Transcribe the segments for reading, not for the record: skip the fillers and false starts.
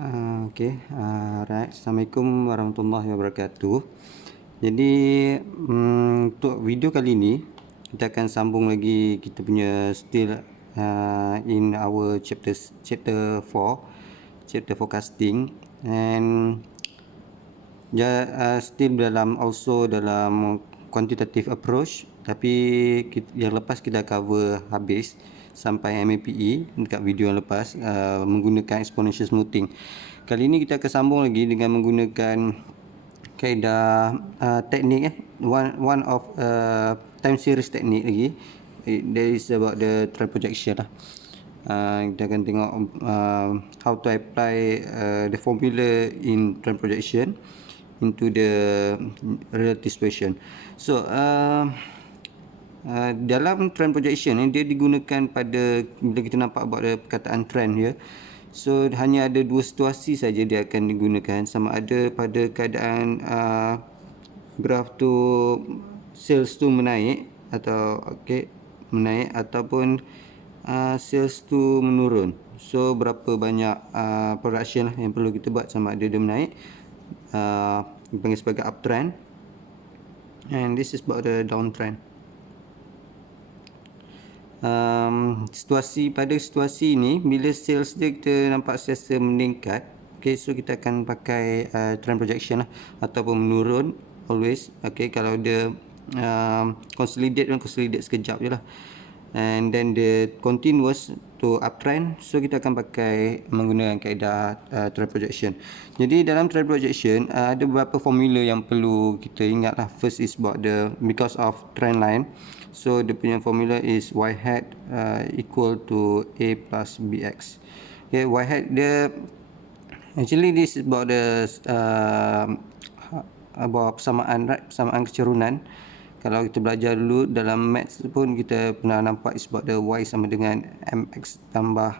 Right. Assalamualaikum warahmatullahi wabarakatuh. Jadi untuk video kali ini kita akan sambung lagi kita punya still in our chapter 4, chapter forecasting, and still also dalam quantitative approach, tapi yang lepas kita cover habis sampai MAPE dekat video yang lepas menggunakan exponential smoothing. Kali ini kita akan sambung lagi dengan menggunakan kaedah teknik one of time series technique lagi. That is about the trend projection lah. Kita akan tengok how to apply the formula in trend projection into the relative situation. So dalam trend projection ni dia digunakan pada bila kita nampak about the perkataan trend ya. So hanya ada dua situasi saja dia akan digunakan, sama ada pada keadaan graf tu sales tu menaik atau menaik, ataupun sales tu menurun. So berapa banyak production lah yang perlu kita buat, sama ada dia menaik, dipanggil sebagai uptrend, and this is about the downtrend. Pada situasi ini, bila sales dia kita nampak sentiasa meningkat, so kita akan pakai trend projection lah, ataupun menurun always. Kalau dia consolidate sekejap je lah, and then the continuous to uptrend, so kita akan pakai menggunakan kaedah trend projection. Jadi dalam trend projection ada beberapa formula yang perlu kita ingat lah. First is about because of trend line, so dia punya formula is y hat equal to a plus bx. Y hat dia actually this is about about persamaan, right? Persamaan kecerunan. Kalau kita belajar dulu dalam maths pun kita pernah nampak is about the y sama dengan mx tambah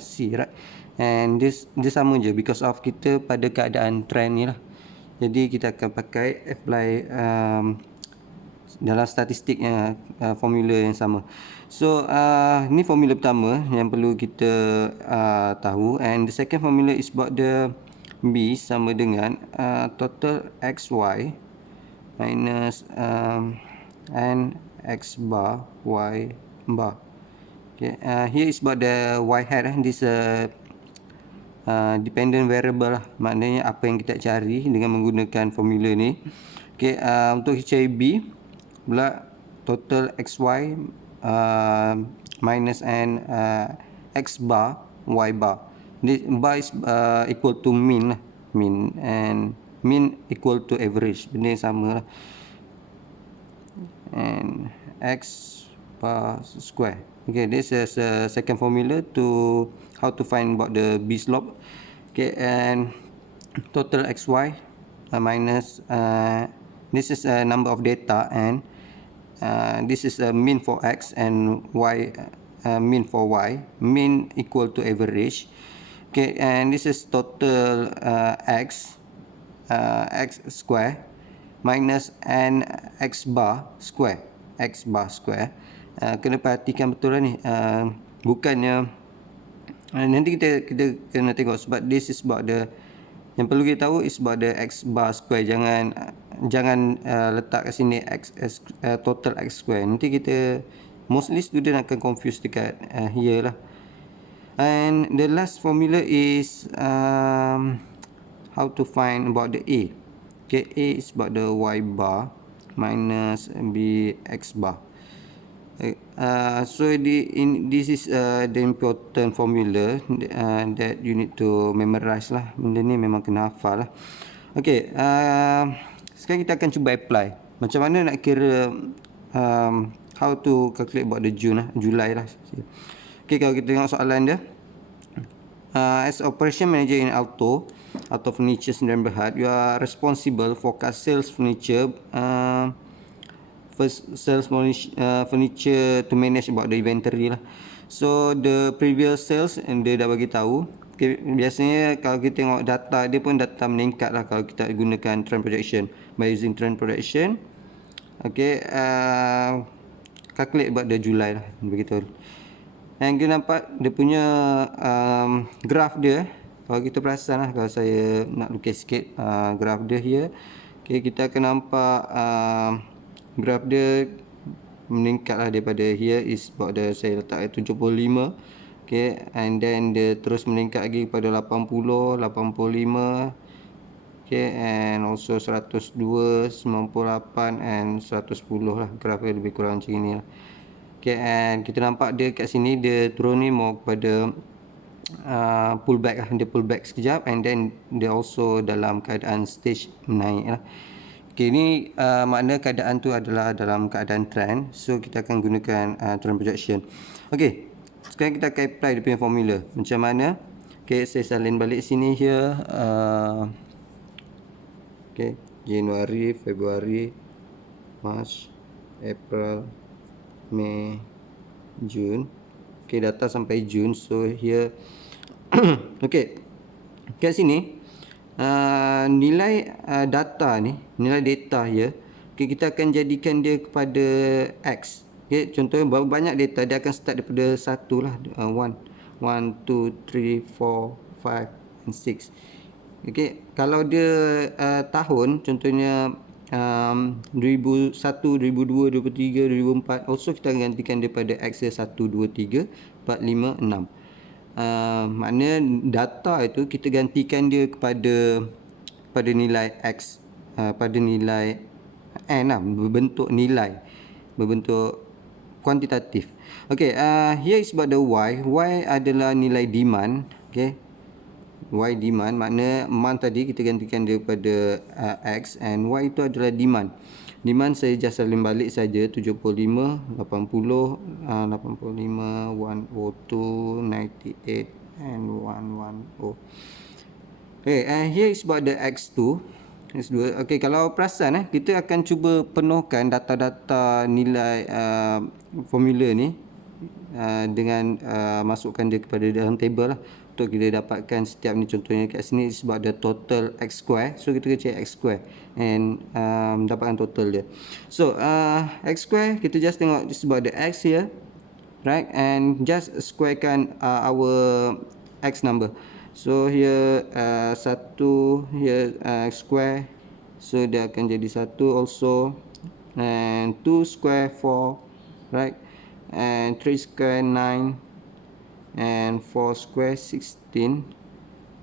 c, right? And dia sama je because of kita pada keadaan trend ni lah. Jadi kita akan pakai apply dalam statistiknya formula yang sama. So ni formula pertama yang perlu kita tahu, and the second formula is about the b sama dengan total xy minus n x bar y bar. Here is about the y hat. This dependent variable lah, maknanya apa yang kita cari dengan menggunakan formula ni. Untuk cari b pula, total xy minus n x bar y bar. This bar is equal to mean lah, and mean equal to average, benda yang sama lah. And x bar square. This is a second formula to how to find about the b slope. And total xy minus this is a number of data, and this is a mean for x and y, mean for y. Mean equal to average. And this is total x square minus n x bar square. Kena perhatikan betul lah ni, bukannya nanti kita kena tengok, sebab this is about the, yang perlu kita tahu is about the x bar square. Jangan letak kat sini total x square. Nanti kita mostly student akan confuse dekat here lah. And the last formula is how to find about the A. A is about the y bar minus b x bar. So this is the important formula that you need to memorize lah. Benda ni memang kena hafal lah. Sekarang kita akan cuba apply macam mana nak kira how to calculate about the July lah. Kalau kita tengok soalan dia, as operation manager in Alto Furniture Sdn Bhd, you are responsible for sales furniture furniture to manage about the inventory lah. So the previous sales dia dah bagi tahu. Biasanya kalau kita tengok data dia pun data meningkat lah kalau kita gunakan trend projection. By using trend projection, calculate about the July lah, begitu. Yang kita nampak dia punya graf dia Kalau kita perasan lah, kalau saya nak lukis sikit graf dia here, okay, kita akan nampak graf dia meningkat lah daripada here is about saya letak 75, okay, and then dia terus meningkat lagi kepada 80, 85, okay, and also 102, 98 and 110 lah, graf dia lebih kurang macam ni lah. Okay, and kita nampak dia kat sini dia turun ni mau kepada pullback lah, dia pullback sekejap and then dia also dalam keadaan stage naik lah. Okay, ni makna keadaan tu adalah dalam keadaan trend, so kita akan gunakan trend projection. Okay, sekarang kita akan apply dia punya formula macam mana. Okay, saya salin balik sini here. Okay, Januari, Februari, March, April, Mei, Jun. Okay, data sampai Jun. So here okay, kat sini nilai data ni, nilai data here, okay, kita akan jadikan dia kepada X. Okay, contohnya berapa banyak data, dia akan start daripada 1 lah, 1, 2, 3, 4, 5 and 6. Okay, kalau dia tahun, contohnya 2001, 2002, 2003, 2004, also kita gantikan daripada X dia 1, 2, 3, 4, 5, 6. Maknanya data itu kita gantikan dia pada nilai X, pada nilai N lah, berbentuk nilai, berbentuk kuantitatif. Okay, here is about the Y. Y adalah nilai demand. Okay, Y demand, makna month tadi kita gantikan dia pada X, and Y itu adalah demand. Demand saya just salin balik saja, 75, 80, 85, 102, 98 and 110. Okay, and here is about the X2. X2. Okay, kalau perasan kita akan cuba penuhkan data-data nilai formula ni dengan masukkan dia kepada dalam table lah, untuk kita dapatkan setiap ni. Contohnya kat sini is about the total X square, so kita cari X square and dapatkan total dia. So X square, kita just tengok this about the X here, right, and just squarekan our X number. So here 1, here square, so dia akan jadi 1 also, and 2 square 4, right, and 3 square 9, and 4 square 16,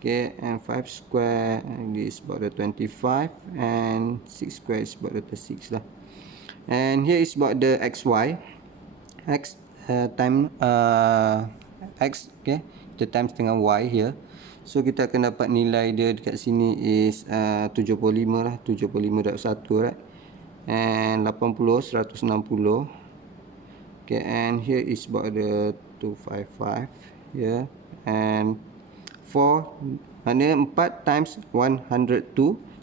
okay, and 5 square this is about the 25, and 6 square is about the 36 lah. And here is about the xy, x time x, okay, kita times dengan y here. So kita akan dapat nilai dia dekat sini is 75 lah, 75 darab 1, right, and 80, 160. Okay, and here is about the 255 here, and 4, maknanya 4 times 102,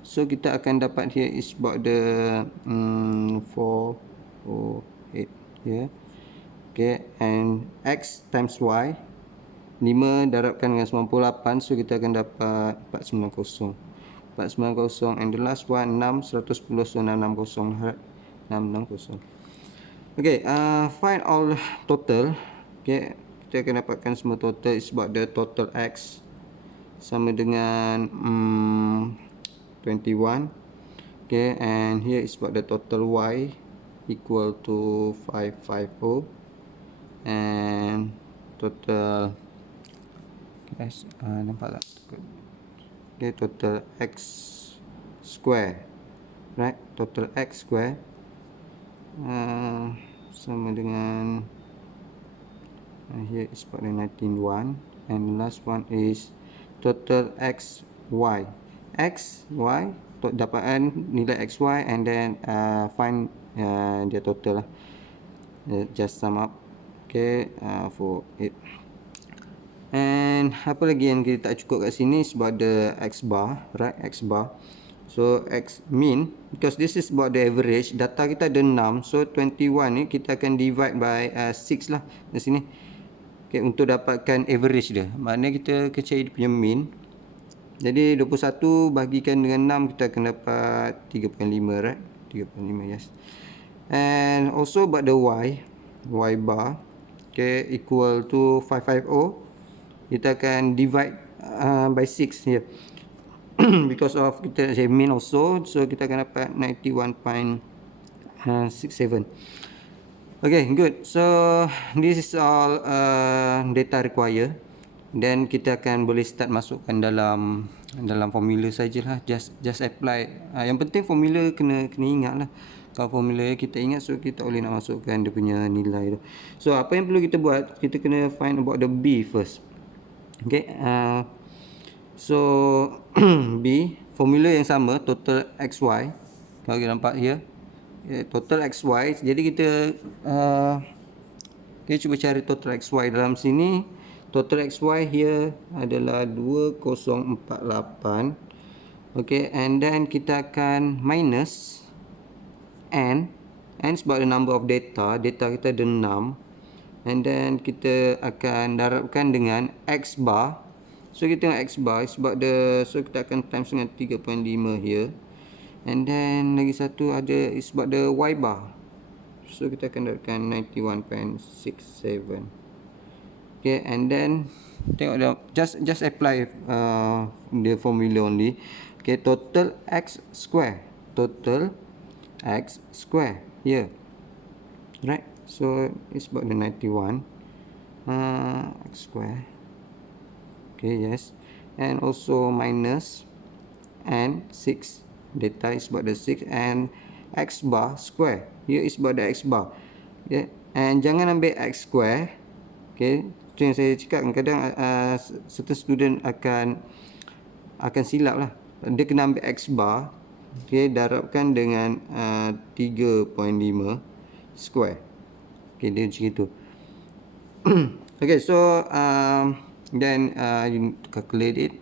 so kita akan dapat here is about the 408 here. Okay, and x times y, 5 darabkan dengan 98, so kita akan dapat 490. 490, and the last one 6, 110, so 660, 660. Okay, find all total. Okay, kita akan dapatkan semua total is about the total X sama dengan 21. Okay, and here is about the total Y equal to 550, and total, guys, nampak tak? Okay, total X square, right, total X square sama dengan here is about 191, and the last one is total x y. X y dapatkan nilai x y, and then find dia total lah, just sum up. Okay, for it. And apa lagi yang kita tak cukup kat sini is about the x bar, right, x bar. So x mean, because this is about the average, data kita ada 6, so 21 ni kita akan divide by 6 lah di sini. Okay, untuk dapatkan average dia, maknanya kita cari dia punya mean. Jadi 21 bahagikan dengan 6, kita akan dapat 3.5, right, 3.5, yes. And also about the y bar, okay, equal to 550, kita akan divide by 6 here. Because of kita say mean also, so kita akan dapat 91.67. Okay, good. So this is all data require. Then kita akan boleh start masukkan dalam formula sajalah. Just apply. Yang penting formula kena ingat lah. Kalau formula kita ingat, so kita boleh nak masukkan dia punya nilai tu. So apa yang perlu kita buat, kita kena find about the B first. Okay, so B, formula yang sama, total XY. Kalau kita nampak here, total XY. Jadi kita cuba cari total XY dalam sini. Total XY here adalah 2048. Okay, and then kita akan minus N sebab the number of data kita ada 6, and then kita akan darabkan dengan X bar. So kita tengok X bar sebab so kita akan times dengan 3.5 here, and then lagi satu ada sebab the Y bar, so kita akan darabkan 91.67. Okay, and then tengok just apply the formula only. Okay, total X square here, right? So it's about the 91 X square. Okay, yes, and also minus and 6, data is about the 6, and X bar square here is about the X bar. Okay, and jangan ambil X square. Okay, itu yang saya cakap, kadang certain student akan silap lah. Dia kena ambil X bar, okay, darabkan dengan 3.5 square. Okay, dia macam itu. Okay, so then you calculate it,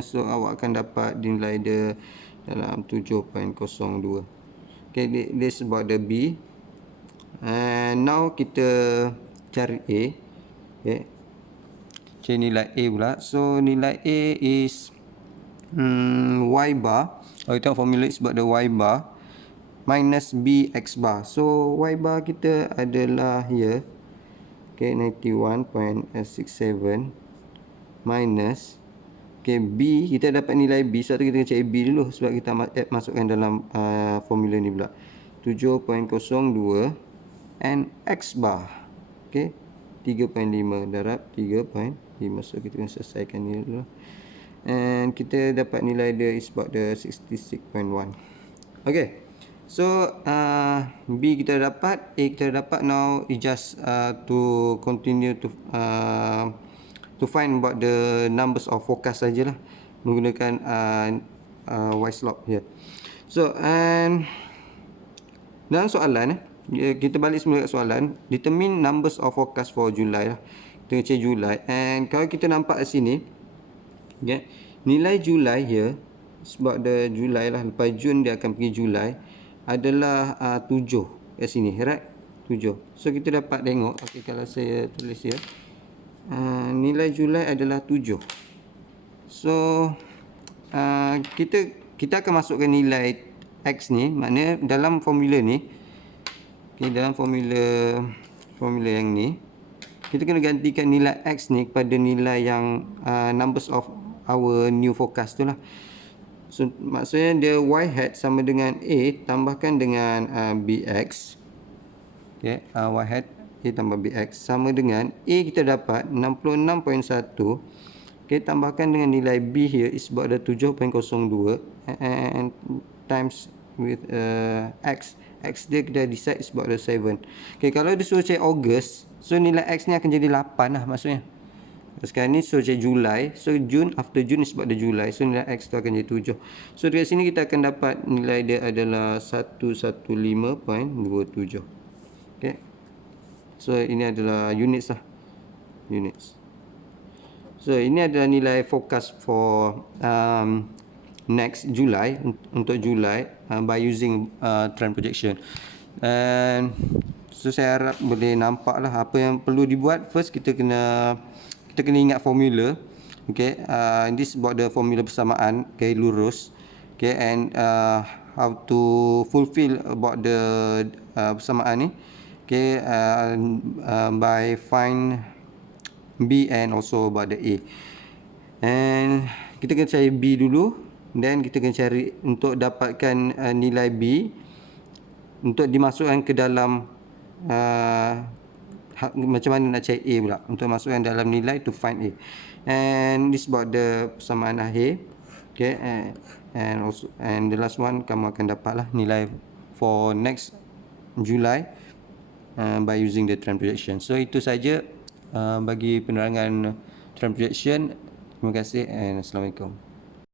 so awak akan dapat nilai dia dalam 7.02. Okay, this is about the B. And now kita cari A. Okay, cari nilai A pula. So nilai A is Y bar. Kalau kita formula is about the Y bar minus B X bar. So Y bar kita adalah here, okay, 91.67 minus, okay, B, kita dapat nilai B. Sebab tu kita cari B dulu, sebab kita masukkan dalam formula ni pula 7.02 and X bar, okay, 3.5 darab 3.5. So kita kena selesaikan ni dulu, and kita dapat nilai dia is about the 66.1. Okay, so B kita dapat, A kita dapat. Now it just to continue to find about the numbers of focus sajalah menggunakan Y slope here. So and dalam soalan kita balik semula kat soalan, determine numbers of focus for July lah. Kita cari Julai, and kalau kita nampak kat sini, okay, nilai Julai here, sebab the Julai lah, lepas Jun dia akan pergi Julai, adalah 7 kat sini, right? 7. So kita dapat tengok, okay, kalau saya tulis here, nilai Julai adalah 7. So kita akan masukkan nilai X ni, maknanya dalam formula ni, okay, dalam formula yang ni, kita kena gantikan nilai X ni kepada nilai yang numbers of our new forecast tu lah. So maksudnya dia Y hat sama dengan A tambahkan dengan BX. Okay, Y hat A tambah BX sama dengan A kita dapat 66.1. Okay, tambahkan dengan nilai B here is about the 7.02 and times with X. X dia kita decide is about the 7. Okay, kalau dia suruh cari August, so nilai X ni akan jadi 8 lah maksudnya. Sekarang ni suruh cari Julai, so June, after June is about the Julai, so nilai X tu akan jadi 7. So dekat sini kita akan dapat nilai dia adalah 115.27. Okay, so ini adalah units lah, units. So ini adalah nilai forecast for next July, untuk Julai, by using trend projection. And so saya harap boleh nampak lah apa yang perlu dibuat. First kita kena ingat formula. Okay, this about the formula persamaan, okay, lurus. Okay, and how to fulfill about the persamaan ni, okay, by find B and also about the A. And kita kena cari B dulu, dan kita kena cari untuk dapatkan nilai B untuk dimasukkan ke dalam macam mana nak cari A pula, untuk masukkan dalam nilai to find A. And this about the persamaan akhir. Okay, and also, and the last one, kamu akan dapatlah nilai for next July by using the trend projection. So itu saja bagi penerangan trend projection. Terima kasih and Assalamualaikum.